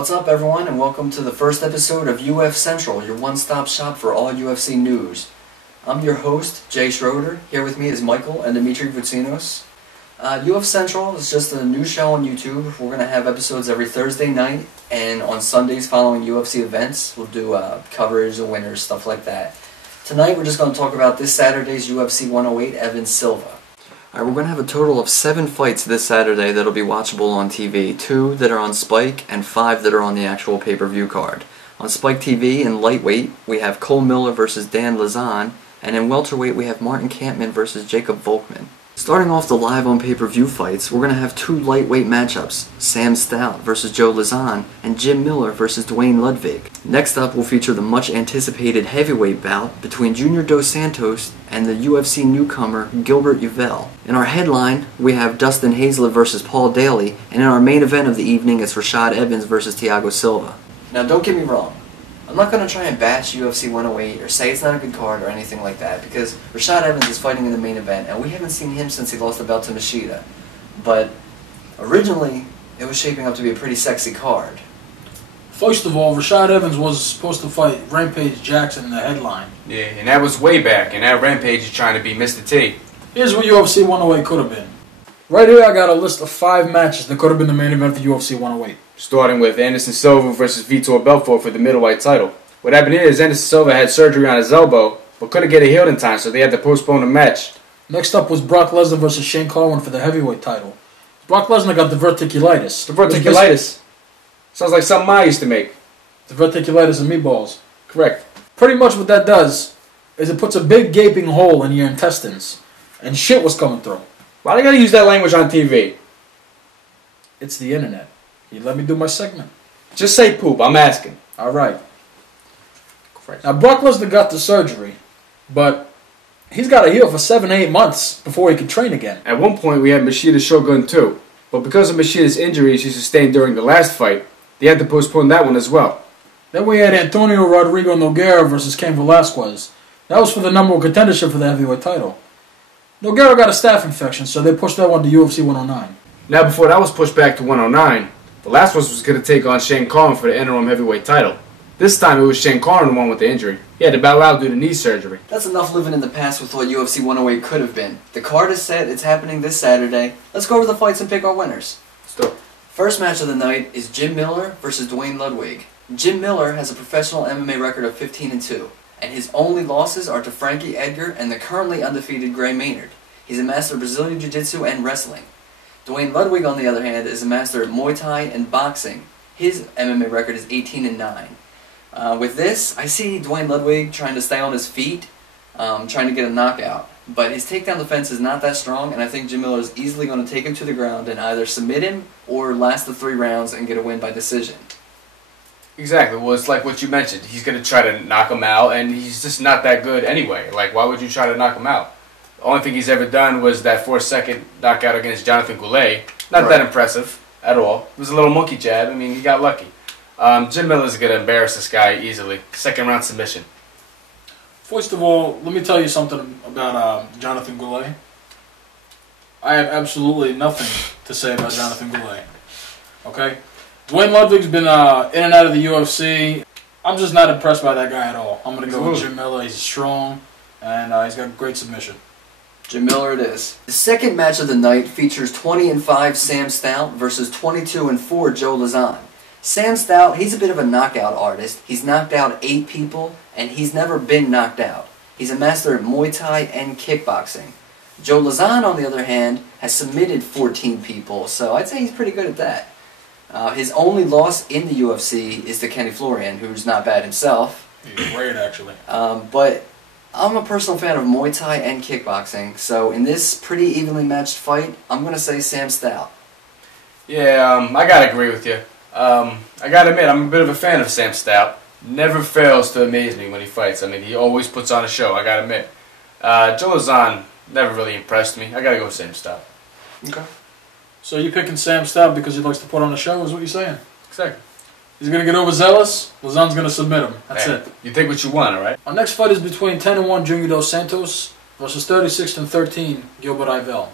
What's up, everyone, and welcome to the first episode of UFCentral, your one-stop shop for all UFC news. I'm your host, Jay Schroeder. Here with me is Michael and Dimitri Vutsinos. UFCentral is just a new show on YouTube. We're going to have episodes every Thursday night, and on Sundays following UFC events, we'll do coverage of winners, stuff like that. Tonight, we're just going to talk about this Saturday's UFC 108, Evans Silva. Alright, we're going to have a total of 7 fights this Saturday that'll be watchable on TV. 2 that are on Spike, and 5 that are on the actual pay-per-view card. On Spike TV, in lightweight, we have Cole Miller versus Dan Lazan, and in welterweight, we have Martin Kampmann versus Jacob Volkman. Starting off the live on pay-per-view fights, we're going to have 2 lightweight matchups, Sam Stout versus Joe Lazan, and Jim Miller versus Duane Ludwig. Next up, we'll feature the much-anticipated heavyweight bout between Junior Dos Santos and the UFC newcomer Gilbert Yvel. In our headline, we have Dustin Hazlett versus Paul Daly, and in our main event of the evening, it's Rashad Evans versus Thiago Silva. Now, don't get me wrong. I'm not going to try and bash UFC 108 or say it's not a good card or anything like that, because Rashad Evans is fighting in the main event, and we haven't seen him since he lost the belt to Machida. But originally, it was shaping up to be a pretty sexy card. First of all, Rashad Evans was supposed to fight Rampage Jackson in the headline. Yeah, and that was way back, and now Rampage is trying to be Mr. T. Here's what UFC 108 could have been. Right here, I got a list of 5 matches that could have been the main event for UFC 108. Starting with Anderson Silva versus Vitor Belfort for the middleweight title. What happened here is Anderson Silva had surgery on his elbow, but couldn't get it healed in time, so they had to postpone the match. Next up was Brock Lesnar versus Shane Carwin for the heavyweight title. Brock Lesnar got diverticulitis. Diverticulitis? Sounds like something I used to make. Diverticulitis and meatballs. Correct. Pretty much what that does is it puts a big gaping hole in your intestines, and shit was coming through. Why do you gotta use that language on TV? It's the internet. You let me do my segment. Just say poop, I'm asking. Alright. Now, Brock Lesnar got the surgery, but he's got to heal for 7-8 months before he can train again. At one point, we had Machida Shogun too, but because of Machida's injuries he sustained during the last fight, they had to postpone that one as well. Then we had Antonio Rodrigo Nogueira versus Cain Velasquez. That was for the number 1 contendership for the heavyweight title. Nogueira got a staph infection, so they pushed that one to UFC 109. Now, before that was pushed back to 109, Velasquez was going to take on Shane Carwin for the interim heavyweight title. This time it was Shane Carwin the one with the injury. He had to bow out due to knee surgery. That's enough living in the past with what UFC 108 could have been. The card is set, it's happening this Saturday. Let's go over the fights and pick our winners. Stop. First match of the night is Jim Miller versus Duane Ludwig. Jim Miller has a professional MMA record of 15-2, and his only losses are to Frankie Edgar and the currently undefeated Gray Maynard. He's a master of Brazilian Jiu-Jitsu and wrestling. Duane Ludwig, on the other hand, is a master of Muay Thai and boxing. His MMA record is 18-9. With this, I see Duane Ludwig trying to stay on his feet, trying to get a knockout. But his takedown defense is not that strong, and I think Jim Miller is easily going to take him to the ground and either submit him or last the 3 rounds and get a win by decision. Exactly. Well, it's like what you mentioned. He's going to try to knock him out, and he's just not that good anyway. Like, why would you try to knock him out? The only thing he's ever done was that 4-second knockout against Jonathan Goulet. Not that impressive at all. It was a little monkey jab. I mean, he got lucky. Jim Miller's going to embarrass this guy easily. 2nd round submission. First of all, let me tell you something about Jonathan Goulet. I have absolutely nothing to say about Jonathan Goulet. Okay? Duane Ludwig's been in and out of the UFC. I'm just not impressed by that guy at all. I'm going to go with Jim Miller. He's strong, and he's got great submission. Jim Miller it is. The second match of the night features 20-5 Sam Stout versus 22-4 Joe Lazan. Sam Stout, he's a bit of a knockout artist. He's knocked out 8 people, and he's never been knocked out. He's a master of Muay Thai and kickboxing. Joe Lazan, on the other hand, has submitted 14 people, so I'd say he's pretty good at that. His only loss in the UFC is to Kenny Florian, who's not bad himself. He's great, actually. But I'm a personal fan of Muay Thai and kickboxing, so in this pretty evenly matched fight, I'm going to say Sam Stout. Yeah, I got to agree with you. I got to admit, I'm a bit of a fan of Sam Stout. Never fails to amaze me when he fights. I mean, he always puts on a show, I got to admit. Joe Lazan never really impressed me. I got to go with Sam Stout. Okay. So you're picking Sam Stout because he likes to put on a show, is what you're saying? Exactly. He's going to get overzealous. Lazan's going to submit him. That's it. You think what you want, alright? Our next fight is between 10-1 Junior Dos Santos versus 36-13 Gilbert Yvel.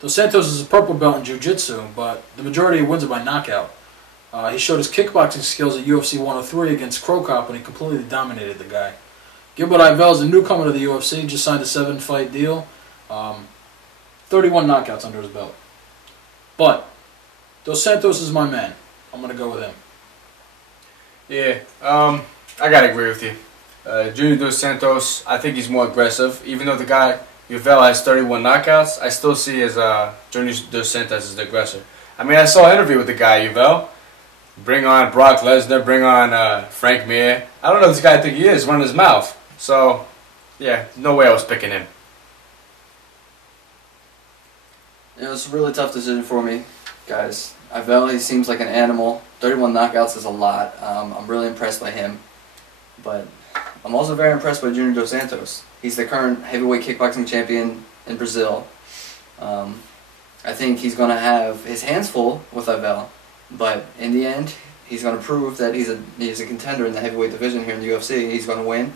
Dos Santos is a purple belt in Jiu-Jitsu, but the majority of wins are by knockout. He showed his kickboxing skills at UFC 103 against Crow Cop, and he completely dominated the guy. Gilbert Yvel is a newcomer to the UFC, just signed a 7-fight deal. 31 knockouts under his belt. But Dos Santos is my man. I'm going to go with him. Yeah, I gotta agree with you. Junior Dos Santos, I think he's more aggressive. Even though the guy, Yvel, has 31 knockouts, I still see as Junior Dos Santos as the aggressor. I mean, I saw an interview with the guy, Yvel. Bring on Brock Lesnar, bring on Frank Mir. I don't know what this guy think he is, running his mouth. So, yeah, no way I was picking him. It was a really tough decision for me, guys. Yvel, he seems like an animal. 31 knockouts is a lot. I'm really impressed by him. But I'm also very impressed by Junior Dos Santos. He's the current heavyweight kickboxing champion in Brazil. I think he's going to have his hands full with Yvel. But in the end, he's going to prove that he's a contender in the heavyweight division here in the UFC. He's going to win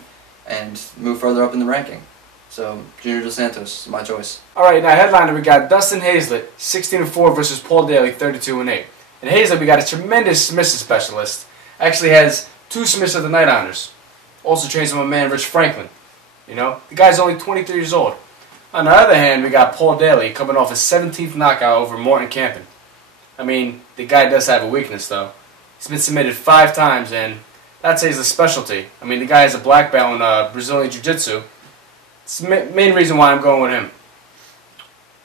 and move further up in the ranking. So, Junior Dos Santos is my choice. Alright, now headliner, we got Dustin Hazlett, 16-4 versus Paul Daly, 32-8. In Hazlett, we got a tremendous submission specialist. Actually has 2 submission of the night honors. Also trains with my man Rich Franklin. You know, the guy's only 23 years old. On the other hand, we got Paul Daly coming off a 17th knockout over Morton Campen. I mean, the guy does have a weakness, though. He's been submitted 5 times, and that's his specialty. I mean, the guy has a black belt in Brazilian Jiu-Jitsu. It's the main reason why I'm going with him.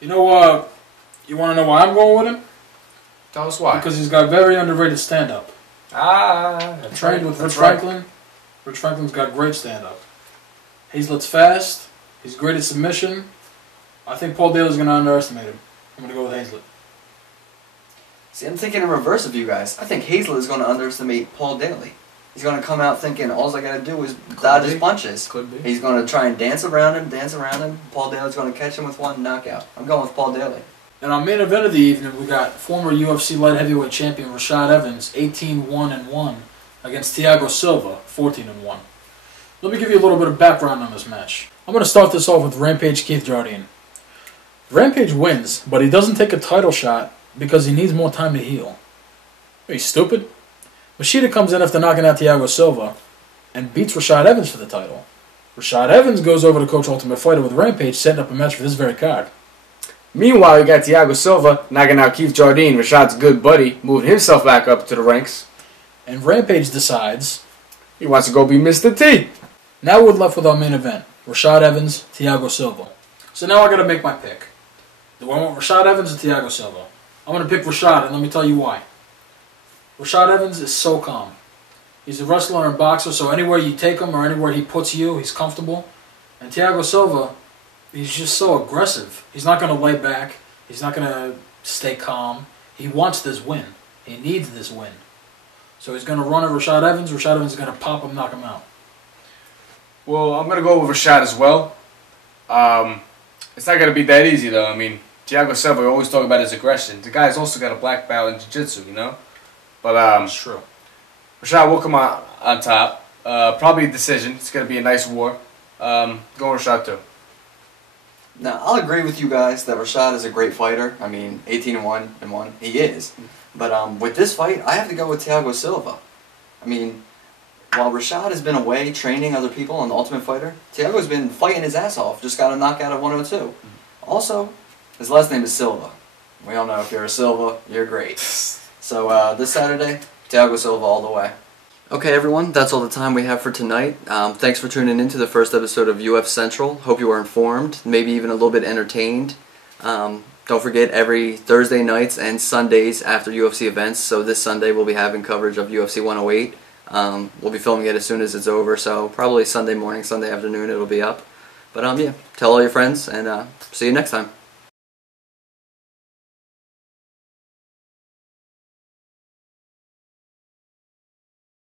You know, you want to know why I'm going with him? Tell us why. Because he's got very underrated stand-up. That's Trained right. with Rich Franklin. Rich Franklin's got great stand-up. Hazlett's fast. He's great at submission. I think Paul Daly's going to underestimate him. I'm going to go with Hazlett. See, I'm thinking in reverse of you guys. I think Hazlett is going to underestimate Paul Daly. He's going to come out thinking all I got to do is dodge his punches. Could be. He's going to try and dance around him. Paul Daly's going to catch him with one knockout. I'm going with Paul Daly. And our main event of the evening, we got former UFC light heavyweight champion Rashad Evans, 18-1-1, against Thiago Silva, 14-1. Let me give you a little bit of background on this match. I'm going to start this off with Rampage Keith Jardine. Rampage wins, but he doesn't take a title shot because he needs more time to heal. Are you stupid? Machida comes in after knocking out Thiago Silva and beats Rashad Evans for the title. Rashad Evans goes over to Coach Ultimate Fighter with Rampage, setting up a match for this very card. Meanwhile, you got Thiago Silva knocking out Keith Jardine, Rashad's good buddy, moving himself back up to the ranks. And Rampage decides He wants to go be Mr. T. now we're left with our main event, Rashad Evans, Thiago Silva. So now I got to make my pick. Do I want Rashad Evans or Thiago Silva? I'm going to pick Rashad, and let me tell you why. Rashad Evans is so calm. He's a wrestler and boxer, so anywhere you take him or anywhere he puts you, he's comfortable. And Thiago Silva, he's just so aggressive. He's not going to lay back. He's not going to stay calm. He wants this win. He needs this win. So he's going to run at Rashad Evans. Rashad Evans is going to pop him, knock him out. Well, I'm going to go with Rashad as well. It's not going to be that easy, though. I mean, Thiago Silva, we always talk about his aggression. The guy's also got a black belt in Jiu-Jitsu, you know? But, That's true. Rashad will come on top. Probably a decision. It's going to be a nice war. Going Rashad, too. Now, I'll agree with you guys that Rashad is a great fighter. I mean, 18-1-1, he is. But with this fight, I have to go with Thiago Silva. I mean, while Rashad has been away training other people on The Ultimate Fighter, Thiago's been fighting his ass off. Just got a knockout at 102. Also, his last name is Silva. We all know if you're a Silva, you're great. So this Saturday, Thiago Silva all the way. Okay, everyone, that's all the time we have for tonight. Thanks for tuning in to the first episode of UFCentral. Hope you were informed, maybe even a little bit entertained. Don't forget, every Thursday nights and Sundays after UFC events, so this Sunday we'll be having coverage of UFC 108. We'll be filming it as soon as it's over, so probably Sunday morning, Sunday afternoon it'll be up. But yeah, tell all your friends, and see you next time.